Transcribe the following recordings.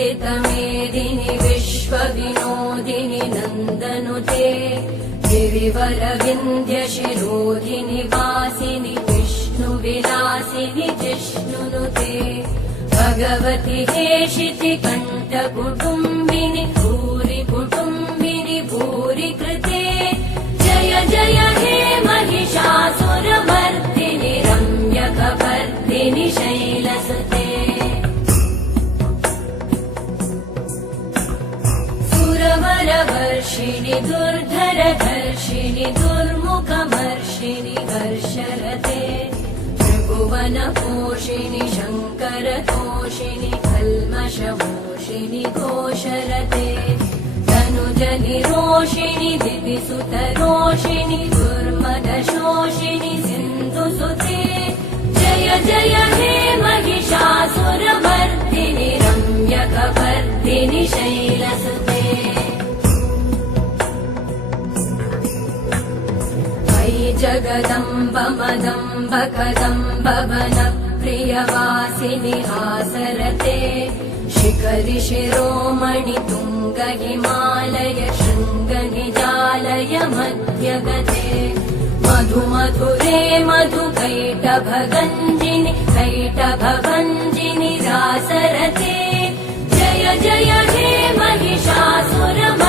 वन्दितमेदिनि विश्वविनोदिनि नन्दनुते गिरिवरविन्ध्यशिरोधिनि वासिनि विष्णुविलासिनि जिष्णुनुते भगवति हेशिति कण्ठकुटुम्बिनि भूरि कुटुम्बिनि भूरि कृते जय जय हे महिषासुरमर्दिनि रम्यकपर्दिनि शैलसुते सुरवरवर्षिणि दुर्धरधर्षिणि दुर्मुखमर्षिणि हर्षरते त्रिभुवनपोषिणि शङ्करतोषिणि कल्मषमोषिणि घोषरते तनुजनिरोषिणि दिविसुतरोषिणि दुर्मदशोषिणि सिन्धुसुते जय जय हे महिषासुरमर्दिनि रम्यकपर्दिनि शैलसुते मयि जगदम्ब मदम्ब कदम्ब वनप्रियवासिनि हासरते शिखरि शिरोमणि तुङ्ग हिमालय शृङ्ग निजालय मध्यगते मधु मधुरे मधु कैटभगञ्जिनि कैटभभञ्जिनि रासरते जय जय हे महिषासुरमर्दिनि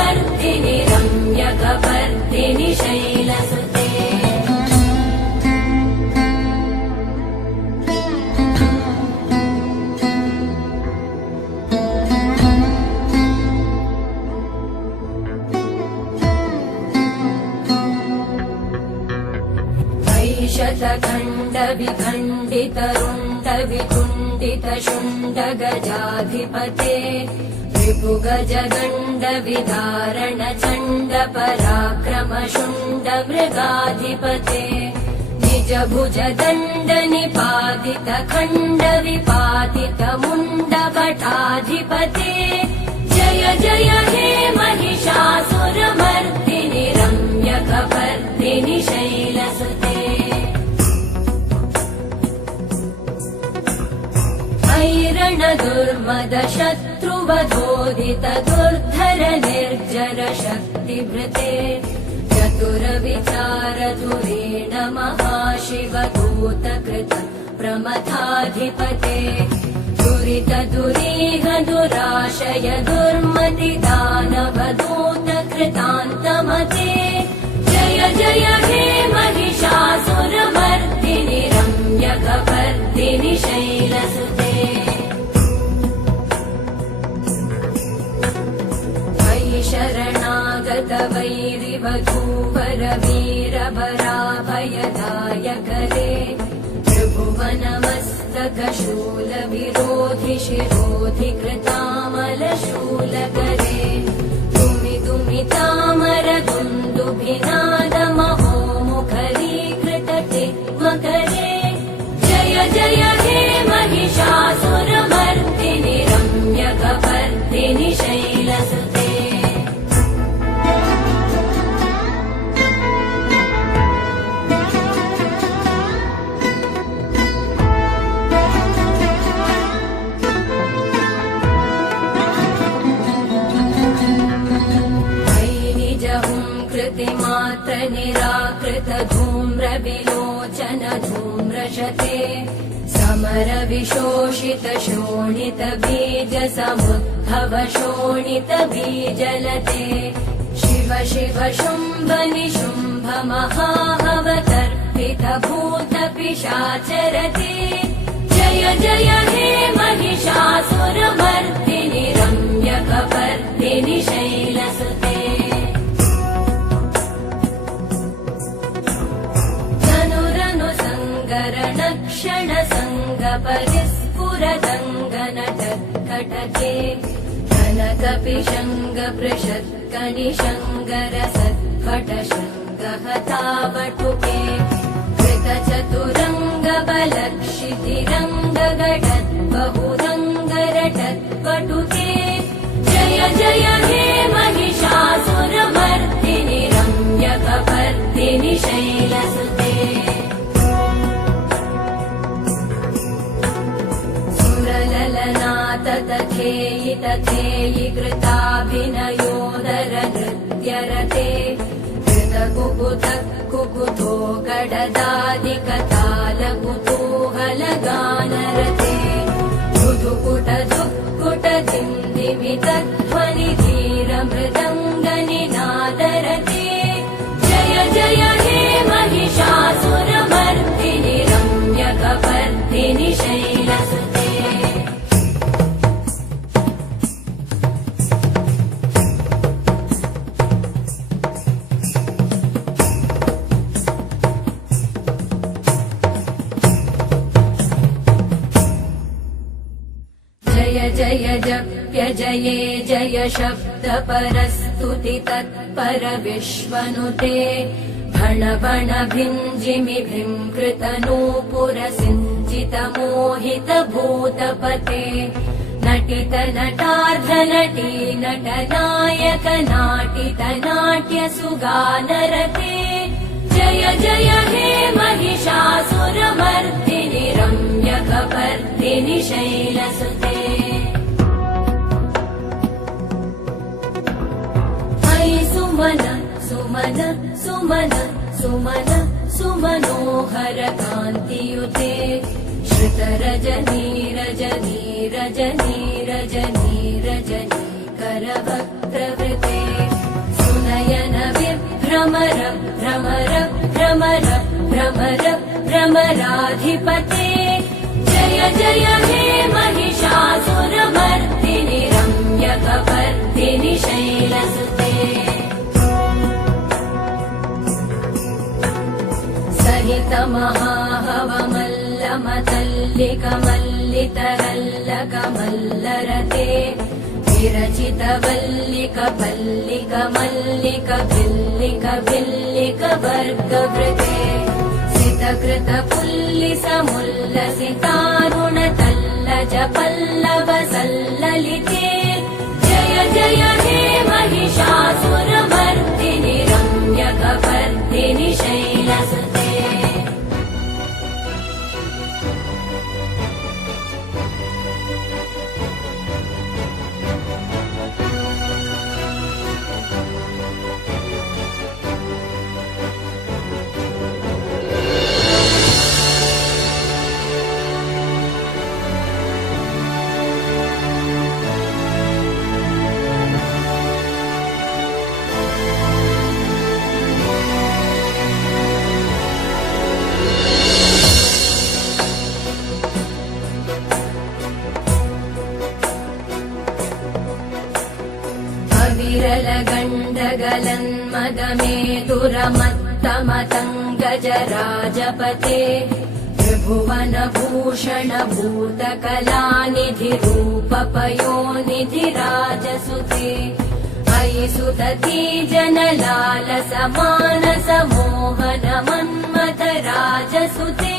रम्यकपर्दिनि शैलसुते शतखण्ड विखण्डित रुण्ड विकुण्डित शुण्ड गजाधिपते रिपुगज गण्ड विदारण चण्ड पराक्रम शुण्ड मृगाधिपते निज भुज दण्ड निपातित खण्ड विपातित मुण्ड भटाधिपते जय जय हे महिषासुरमर्दिनि रम्यकपर्दिनि शैलसुते ऐरण दुर्मद शत्रुवधोदित दुर्धर निर्जर शक्तिभृते चतुर विचार धुरेण महाशिव दूतकृत प्रमथाधिपते दुरित दुरीह दुराशय दुर्मति दानव दूतकृतान्तमते जय जय हे महिषासुरमर्दिनि रम्यकपर्दिनि शैलसुते शरणागत वैरिवधूवर वीरभराभयदायकरे त्रिभुवनमस्तक शूल विरोधि शिरोधि कृतामलशूलकरे दुमि दुमि तामर दुन्दुभिनाद महो मुखरीकृतटे मकरे जय जय हे महिषासुरमर्दिनि रम्यकपर्दिनि शैलसुते मात्र निराकृत धूम्र विलोचन धूम्रशते समर विशोषित शोणित बीज समुद्भव शोणित बीजलते शिव शिव शुम्भ निशुम्भ महाहवतर्पित भूत पिशाचरते जय जय हे महिषासुरमर्दिनि रम्यकपर्दिनि शैलसुते क्षण संग परिस्फुरदङ्गनटत्कटके कनकपिशङ्ग पृषत्कनिशङ्गर सत्पटशृङ्ग हतावटुके कृतचतुरङ्ग बलक्षितिरङ्ग गटद्बहुरङ्गरटत्पटुके जय जय हे महिषासुरमर्दिनि रम्यकपर्दिनि शैलसुते तेयि तथेयि कृताभिनयोदर नृत्यरते कृतकुकुत कुकुतो गडदादिकतालकुतूहलगानरते मृदुकुट दुःकुट दिन्दिमितध्वनिधीरमृदङ्गनिनादरते जय जय हे महिषासुरमर्दिनि रम्यकपर्दिनि शैलसुते जय जय जप्य जये जय शब्द परस्तुति तत्पर विश्वनुते भण भण भिञ्जिमि भिङ्कृतनूपुर सिञ्चित मोहित भूतपते नटित नटार्ध नटी नटनायक नाटित नाट्य सुगानरते जय जय हे महिषासुरमर्दिनि रम्यकपर्दिनि शैलसुते सुमन सुमन सुमन सुमन सुमनोहर कान्तियुते श्रुतरजनी रजनी रजनी रजनी रजनी करवक्त्रवृते सुनयन विभ्रमर भ्रमर भ्रमर भ्रमर भ्रमराधिपते जय जय हे महिषासुरमर्दिनि रम्यकपर्दिनि शैलसुते सहित महाहवमल्लमतल्लिकमल्लितरल्लकमल्लरते विरचित वल्लिक पल्लिक मल्लिक भिल्लिक भिल्लिक वर्गवृते सितकृत पुल्लिस मुल्लसितारुण तल्लज पल्लव सल्ललिते जय जय हे महिषासुरमर्दिनि रम्यकपर्दिनि शैलसुते विरलगण्डगलन्मदमेतुरमत्तमतङ्गजराजपते त्रिभुवनभूषण भूतकलानिधिरूपपयोनिधिराजसुते अयि सुदती जनलालसमानस मोहन मन्मथ राजसुते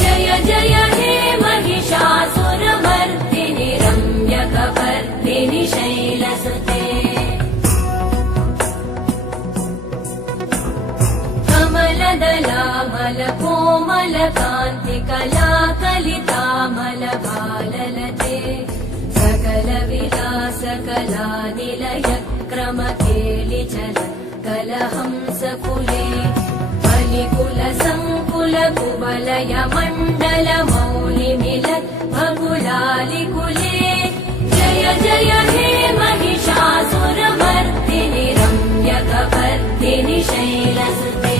जय जय हे महिषासुरमर्दिनि रम्यकपर्दिनि शैलसुते कमलदलामल कोमल कान्ति कलाकलितामल बाललते सकल विलास कलानिलय क्रम केलिचल कलहंस कुले बलिकुल संकुल कुवलय मण्डल मौलिमिलत् भगुलालिकुले जय जय हे महिषासुरमर्दिनि रम्यकपर्दिनि शैलसुते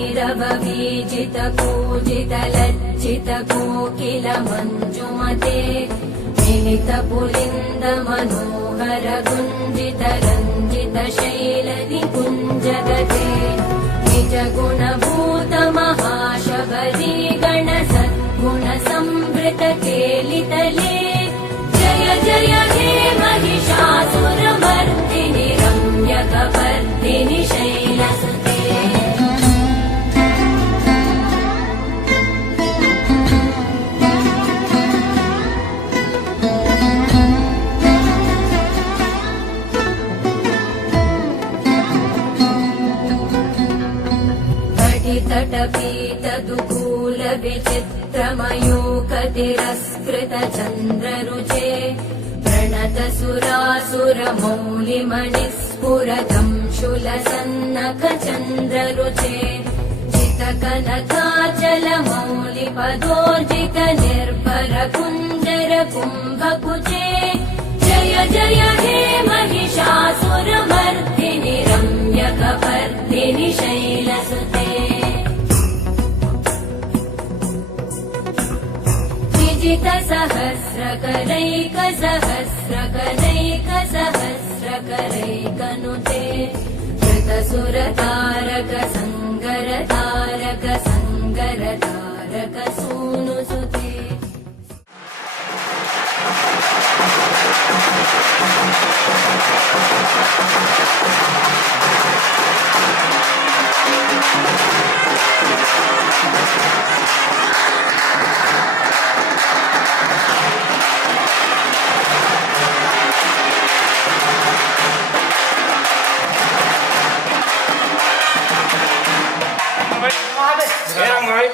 करमुरलीरववीजित कूजित लज्जित कोकिल मञ्जुमते मिलित पुलिन्द मनोहर गुञ्जित रञ्जित शैल निकुञ्जगते निज गुणभूत महाशबरी गण सद्गुण संवृत केलितले जय जय हे महिषासुरमर्दिनि रम्यकपर्दिनि शैलसुते तटपीत दुकूल विचित्रमयूकतिरस्कृतचन्द्ररुचे प्रणतसुरासुरमौलिमणिस्फुरतं शूलसन्नखचन्द्ररुचे जितकनकाचलमौलिपदोर्जितनिर्भरकुञ्जरकुम्भकुचे जय जय हे महिषासुरमर्दिनि रम्यकपर्दिनि शैलसुते विजितसहस्रकरैकसहस्रकरैकसहस्रकरैकनुते धृतसुरतारक सङ्गरतारक सङ्गरतारक सूनुसुते Nghe không người?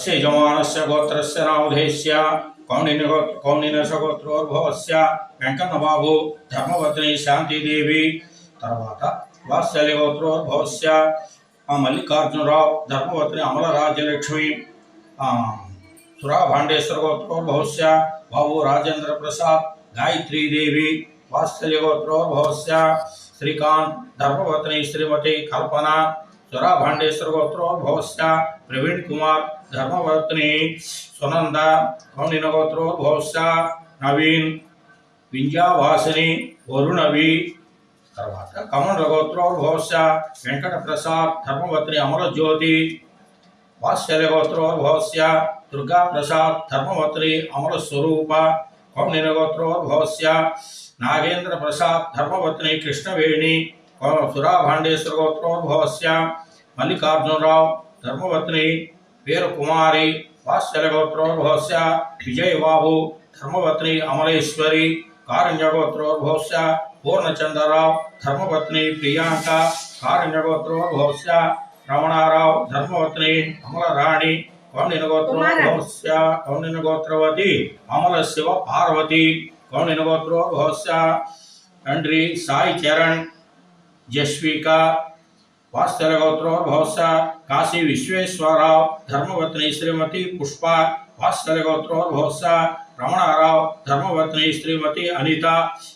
अस्य यजमानस्य गोत्रस्य नामधेयस्य कौंडिन्यस्य गोत्रोद्भवस्य वेंकटबाबु धर्मपत्नी शांतिदेवी తర్వాత వాత్సల్య గోత్రోద్భవस्य మల్లికార్జునరావు ధర్మపత్ని అమల రాజ్యలక్ష్మి సురాభాండేశ్వర గోత్రోద్భవस्य బాబు రాజేంద్ర ప్రసాద్ గాయత్రీ దేవి వాత్సల్య గోత్రోద్భవस्य శ్రీకాంత్ ధర్మపత్ని శ్రీమతి కల్పన సురాభాండేశ్వర గోత్రోద్భవस्य ప్రవీణ్ కుమార్ ధర్మపత్ని సునంద కౌండిన్య గోత్రోద్భవस्य నవీన్ వింజావాసిని వరుణవి తర్వాత కమల గోత్రోద్భవस्य వెంకట ప్రసాద్ ధర్మపత్ని అమరజ్యోతి వాత్సల్య గోత్రోద్భవस्य దుర్గా ప్రసాద్ ధర్మపత్ని అమర స్వరూప కౌండిన్య గోత్రోద్భవस्य నాగేంద్ర ప్రసాద్ ధర్మపత్ని కృష్ణవేణి సురాభాండేశ్వర గోత్రోద్భవस्य మల్లికార్జునరావు ధర్మపత్ని వీరకుమారి వాత్సల్య గోత్రోద్భవस्य విజయబాబు ధర్మపత్ని అమలేశ్వరి కారుణ్య గోత్రోద్భవस्य పూర్ణచంద్రరావు ధర్మపత్ని ప్రియాంక కారుణ్య గోత్రోద్భవस्य రమణారావు ధర్మపత్ని అమలరాణి కౌండిన్య గోత్రోద్భవस्य కౌండిన్య గోత్రవతి అమల శివ పార్వతి కౌండిన్య గోత్రోద్భవस्य తండ్రి సాయి చరణ్ జస్విక వాత్సల్య గోత్రోద్భవस्य కాశీ విశ్వేశ్వరరావు ధర్మపత్ని శ్రీమతి పుష్ప వాత్సల్య గోత్రోద్భవस्य రమణారావు ధర్మపత్ని శ్రీమతి అనిత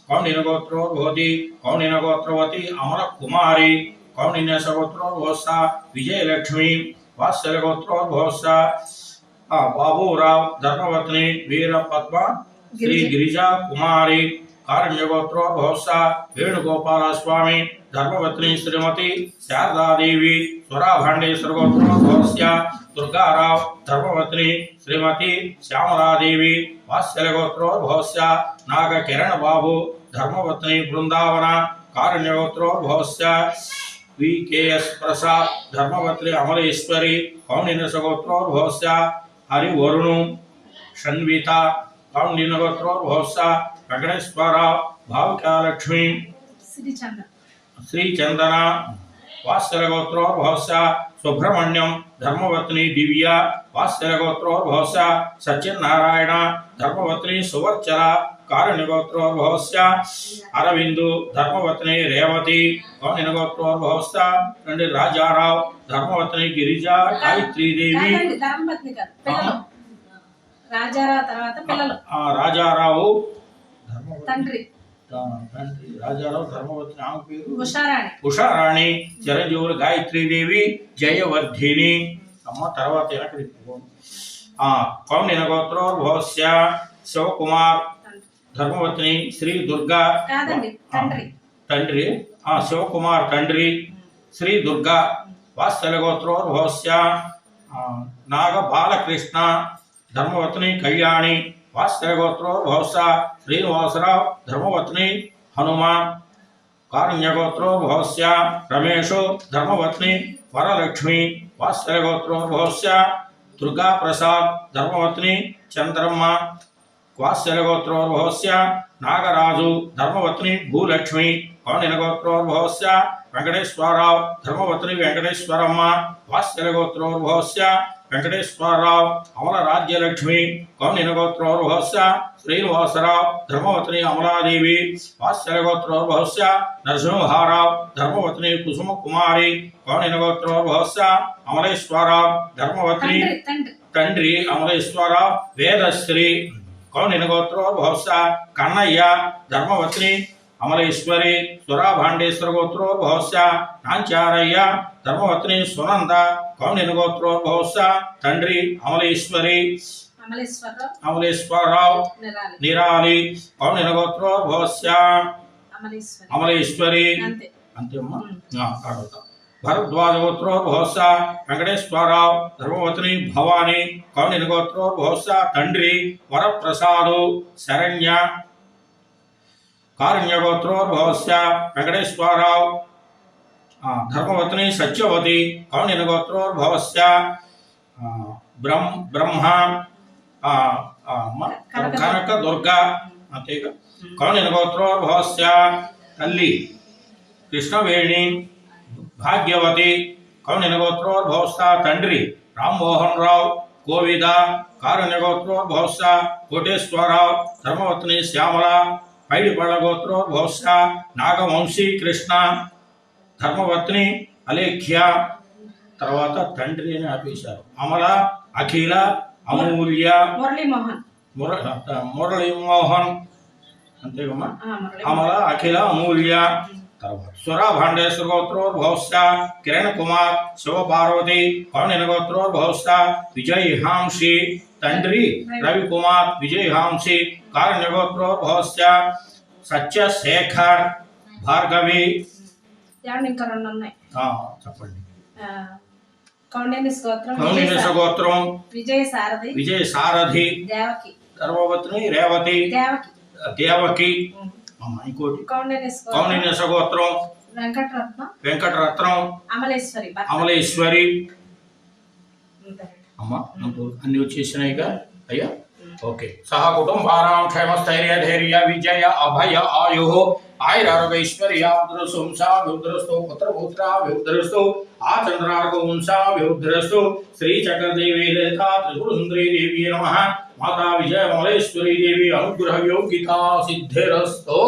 కౌండిన్య గోత్రోద్భవతి కౌండిన్య గోత్రవతి అమర కుమారి కౌండిన్య గోత్రోద్భవस्य విజయలక్ష్మి వాత్సల్య గోత్రోద్భవस्य బాబురావు ధర్మపత్ని వీర పద్మ శ్రీ గిరిజా కుమారి కారుణ్య గోత్రోద్భవस्य వేణుగోపాల స్వామి ధర్మపత్ని శ్రీమతి శారదాదేవి సురాభాండేశ్వర గోత్రోద్భవस्य దుర్గారావు ధర్మపత్ని శ్రీమతి శ్యామలాదేవి వాత్సల్య గోత్రోద్భవस्य నాగ కిరణ్ బాబు ధర్మపత్ని బృందావన కారుణ్య గోత్రోద్భవस्य వికేఎస్ ప్రసాద్ ధర్మపత్ని అమలేశ్వరి కౌండిన్య గోత్రోద్భవस्य హరివరుణు షణ్విత కౌండిన్య గోత్రోద్భవस्य వెంకటేశ్వరరావు భావికాలక్ష్మి శ్రీచందన వాత్సల్య గోత్రోద్భవस्य సుబ్రహ్మణ్యం ధర్మపత్ని దివ్య వాత్సల్య గోత్రోద్భవस्य సత్యనారాయణ ధర్మపత్ని సువర్చల కారుణ్య గోత్రోద్భవस्य అరవిందు ధర్మపత్ని రేవతి కౌండిన్య గోత్రోద్భవस्य తండ్రి రాజారావు ధర్మపత్ని గిరిజ గాయత్రీదేవి రాజారావు తండ్రి రాజారావు ధర్మపత్ని ఆమె పేరు ఉషారాణి చిరంజీవులు గాయత్రీదేవి జయవర్ధిని అమ్మ తర్వాత కౌండిన్య గోత్రోద్భవस्य శివకుమార్ ధర్మపత్ని శ్రీ దుర్గా తండ్రి శివకుమార్ తండ్రి శ్రీ దుర్గా వాత్సల్య గోత్రోద్భవस्य నాగ బాలకృష్ణ ధర్మపత్ని కళ్యాణి వాత్సల్య గోత్రోద్భవस्य శ్రీనివాసరావు ధర్మపత్ని హనుమ కారుణ్య గోత్రోద్భవस्य రమేషు ధర్మపత్ని వరలక్ష్మి వాత్సల్య గోత్రోద్భవस्य దుర్గా ప్రసాద్ ధర్మపత్ని చంద్రమ్మ వాత్సల్య గోత్రోద్భవस्य నాగరాజు ధర్మపత్ని భూలక్ష్మి కౌండిన్య గోత్రోద్భవस्य వెంకటేశ్వరరావు ధర్మపత్ని వెంకటేశ్వరమ్మ వాత్సల్య గోత్రోద్భవस्य వెంకటేశ్వరరావు అమల రాజ్యలక్ష్మి కౌండిన్య గోత్రోద్భవस्य శ్రీనివాసరావు ధర్మపత్ని అమలాదేవి వాత్సల్య గోత్రోద్భవस्य నరసింహారావు ధర్మపత్ని కుసుమ కుమారి కౌండిన్య గోత్రోద్భవस्य అమలేశ్వరరావు ధర్మపత్ని తండ్రి అమలేశ్వరరావు వేదశ్రీ కౌండిన్య గోత్రోద్భవस्य కన్నయ్య ధర్మపత్ని అమలేశ్వరి సురాభాండేశ్వర గోత్రోద్భవस्य నాంచారయ్య ధర్మపత్ని సునంద కౌండిన్య గోత్రోద్భవस्य తండ్రి అమలేశ్వరరావు నిరాలి కౌండిన్య గోత్రోద్భవस्य అమలేశ్వరి అంతేమ్మా భరద్వాజ గోత్రోద్భవस्य వెంకటేశ్వరరావు ధర్మపత్ని భవాని కౌండిన్య గోత్రోద్భవस्य తండ్రి వరప్రసాదు శరణ్య కారుణ్య గోత్రోద్భవस्य వెంకటేశ్వరరావు ధర్మపత్ని సత్యవతి కౌండిన్య గోత్రోద్భవस्य బ్రహ్మ కనక దుర్గా అంతేగా కౌండిన్య గోత్రోద్భవस्य తల్లి కృష్ణవేణి భాగ్యవతి కౌండిన్య గోత్రోద్భవस्य తండ్రి రామ్మోహన్ రావు కోవిద కారుణ్యగోత్రోద్భవస్య కోటేశ్వరరావు ధర్మవత్ని శ్యామల పైడిపళ్ళ గోత్రోద్భవస్య నాగవంశీ కృష్ణ ధర్మవత్ని అలేఖ్య. తర్వాత తండ్రి అని ఆపేశారు. అమల అఖిల అమూల్య మురళీమోహన్ అంతేగమ్మా. అమల అఖిల అమూల్య. తర్వాత సురా భాండేశ్వర గోత్రోద్భవస్య కిరణ్ కుమార్ శివపార్వతి కౌణిన గోత్రోద్భవస్య విజయహాంసి తండ్రి రవికుమార్ విజయహాంసి కారుణ్య గోత్రోద్భవస్య సత్యశేఖర్ భార్గవి. ఇంకా రెండు ఉన్నాయి చెప్పండి. కౌండిన్య గోత్రం విజయ సారథి దేవకి ధర్మవత్ని రేవతి దేవకి. ఇంకోటి కౌండిన్య గోత్రం వెంకటరత్నం అమలేశ్వరి. అమ్మా అన్ని వచ్చేసినాయిగా అయ్యా. ఓకే. సహ కుటుంబానాం క్షేమస్థైర్య ధైర్య విజయ అభయ ఆయు ఆయురారోగ్యైశ్వర్యాభివృద్ధస్తు పుత్రపుత్రాభివృద్ధస్తు ఆచంద్రార్గవంశాభివృద్ధస్తు శ్రీ చక్రదేవి లలితా త్రిపురసుందరీ దేవి నమః. మాతా విజయమలేశ్వరీ దేవి అనుగ్రహ యోగితా సిద్ధిరస్తు.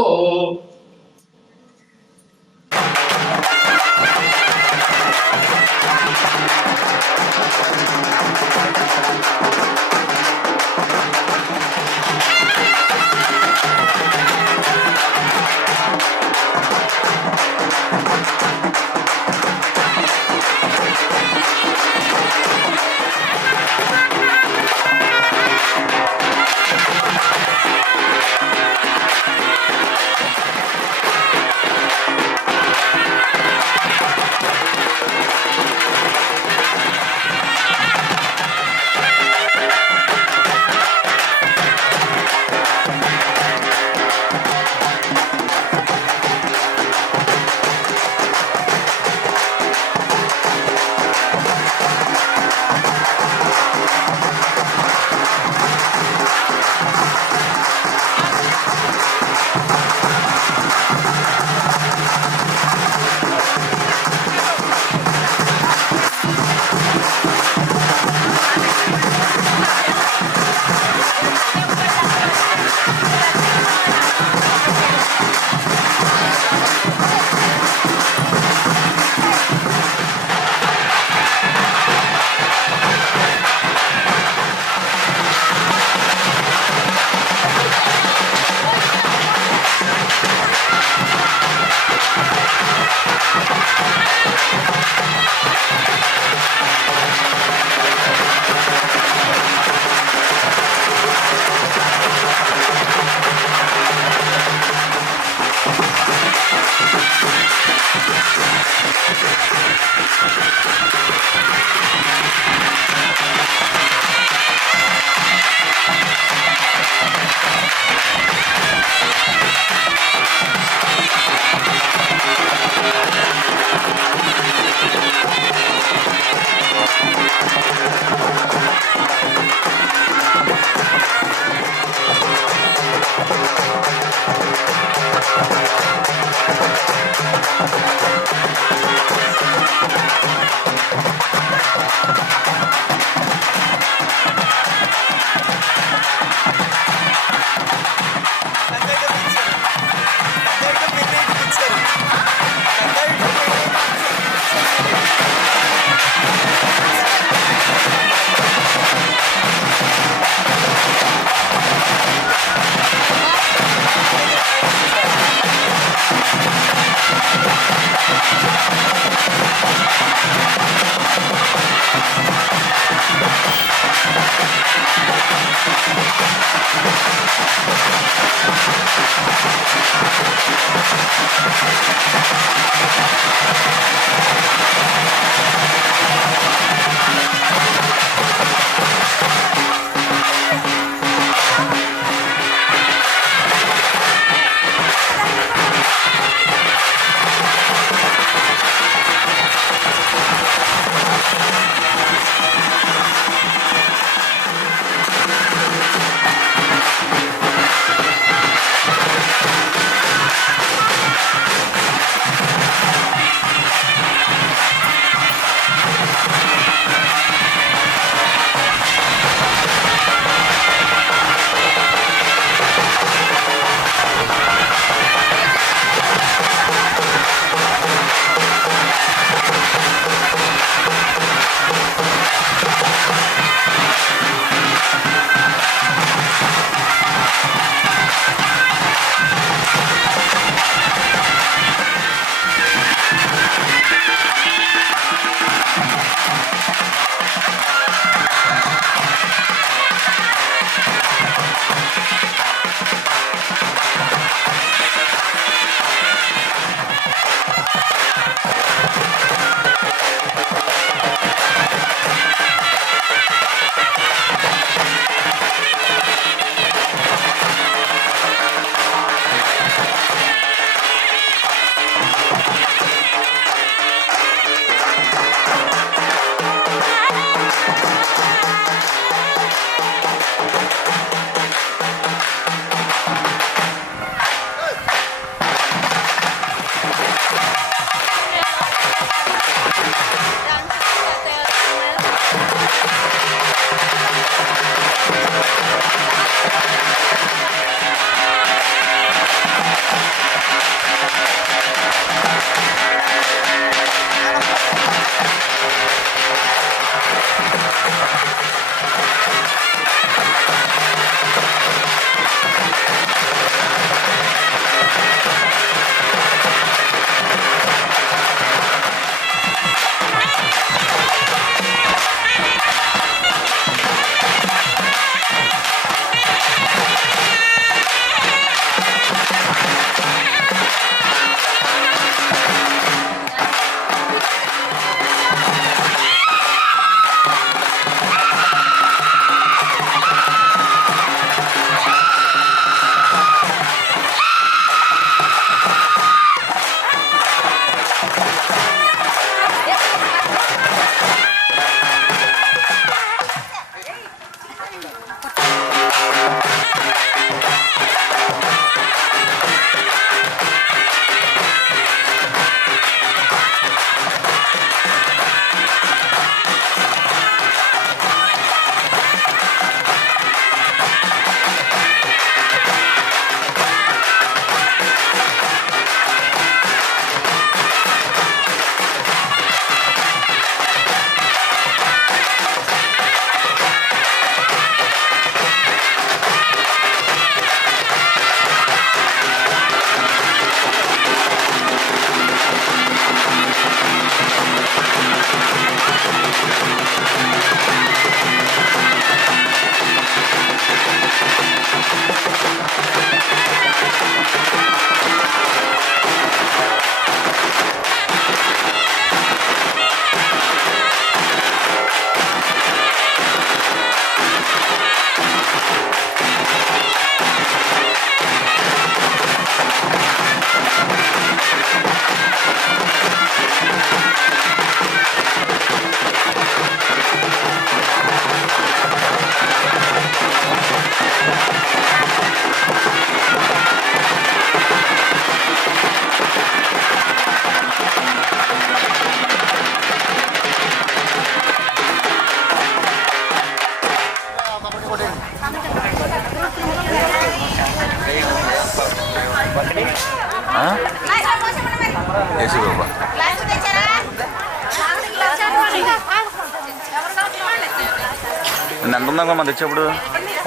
ఎంత ఉందా మన తెచ్చేప్పుడు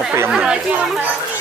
38.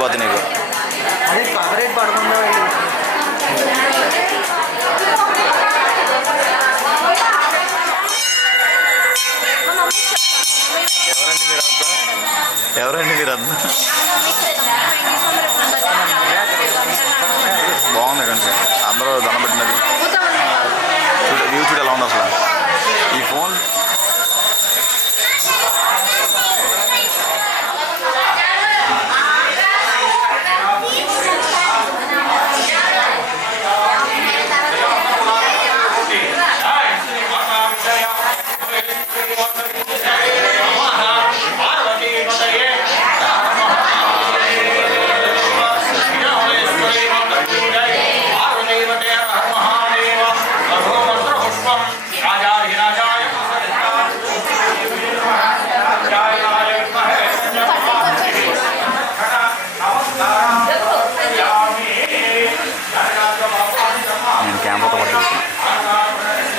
అయిపోతుంది నీకు. అది కాపరేట్ పడకుండా ఎవరండి మీరంతా? బాగుంది కొంచెం అందరూ దండం పెట్టినది. చూడ వ్యూ చూడు ఎలా ఉంది అసలు ఈ ఫోన్. నేను కెమెరాతో పాటు చూస్తున్నాను.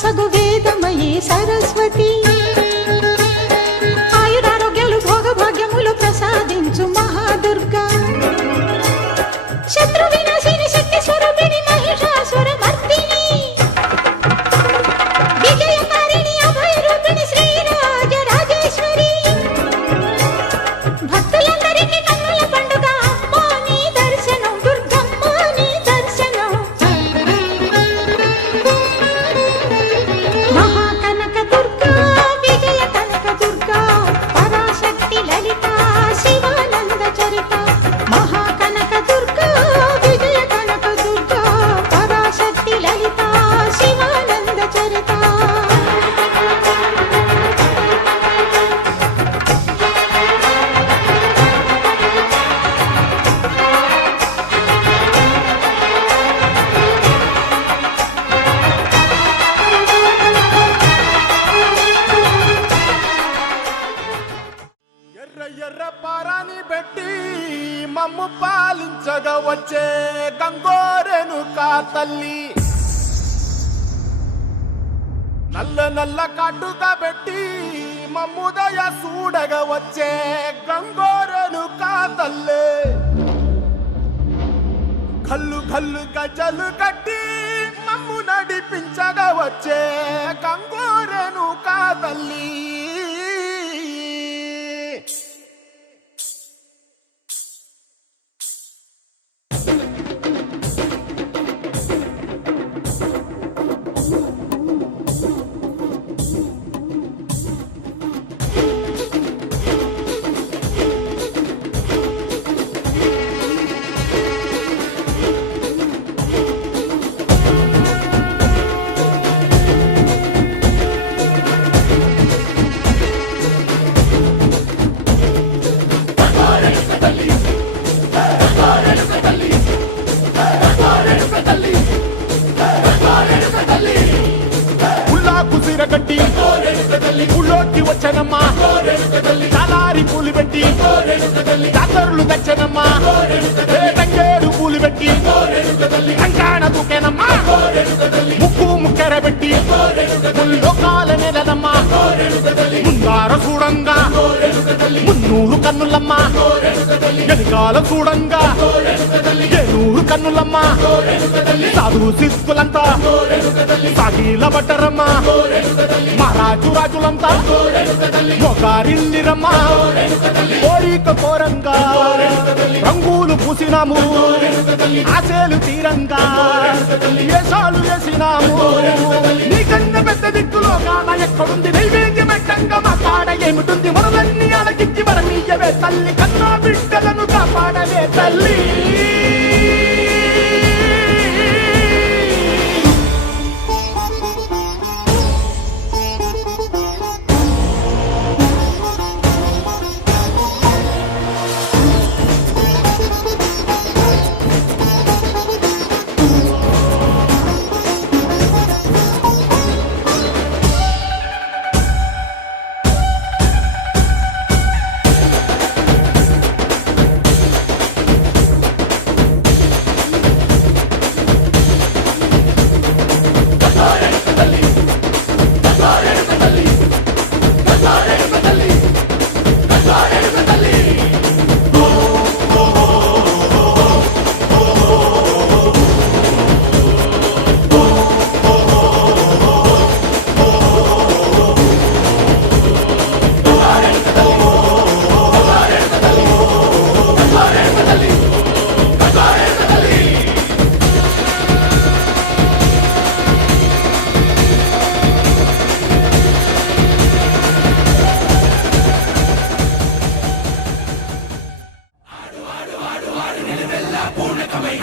సగు వేదమయీ సరస్వతి ఆయురారోగ్యాలు భోగభాగ్యములు ప్రసాదించు మహాదుర్గా శత్రు వినాశిని శక్తి స్వరూపిణి మహిషాసుర మర్దిని విజయకారిణి అభయ రూపిణి శ్రీరాజ రాజేశ్వరి భక్తులందరికీ కన్నుల పండుగ అమ్మ నీ దర్శనం దుర్గమ్మ నీ దర్శనం మహాకనక దుర్గా విజయ కనక దుర్గా పరాశక్తి లలిత శివానంద చరిత మహాకనక దుర్గా విజయ కనక దుర్గా పరాశక్తి లలిత శివానంద చరిత ఎర్ర ఎర్ర పారాని పెట్టి మమ్ము పాలించగా వచ్చే గంగోరెను కా తల్లి నల్ల నల్ల కాటుగా పెట్టి మమ్ముదయ చూడగా వచ్చే గంగోరెను కా తల్లి కల్లు కల్లు గజలు కట్టి మమ్ము నడిపించగా వచ్చే గంగోరెను కా తల్లి ఉల్లాకు సిరగట్టి ఉల్లోకి వచ్చనమ్మా తలారి పూలు పెట్టి దాతరులు తెచ్చనమ్మా తంగేడు పూలు పెట్టి కంకాణ దూకేనమ్మా ముక్కు ముక్కెర పెట్టి లోకాల నెలనమ్మా ముందార చూడంగా మున్నూరు కన్నులమ్మా వెనకాల చూడంగా ఏనూరు కన్నులమ్మా సాధు సిద్ధులంతా సాగిల బట్టరమ్మా మహారాజు రాజులంతా మొగారిల్లిరమ్మా కోరిక కోరంగా రంగులు పూసినాము ఆశలు తీరంగా వేషాలు వేసినాము నీకన్నా పెద్ద దిక్కులో కాన ఎక్కడుంది నైవేద్యం పెట్టంగా మా కాడ ఏమిటుంది మనలన్నీ అలకించి వరమీయవే తల్లి కన్నా బిడ్డలను కాపాడవే తల్లి పూర్ణకమై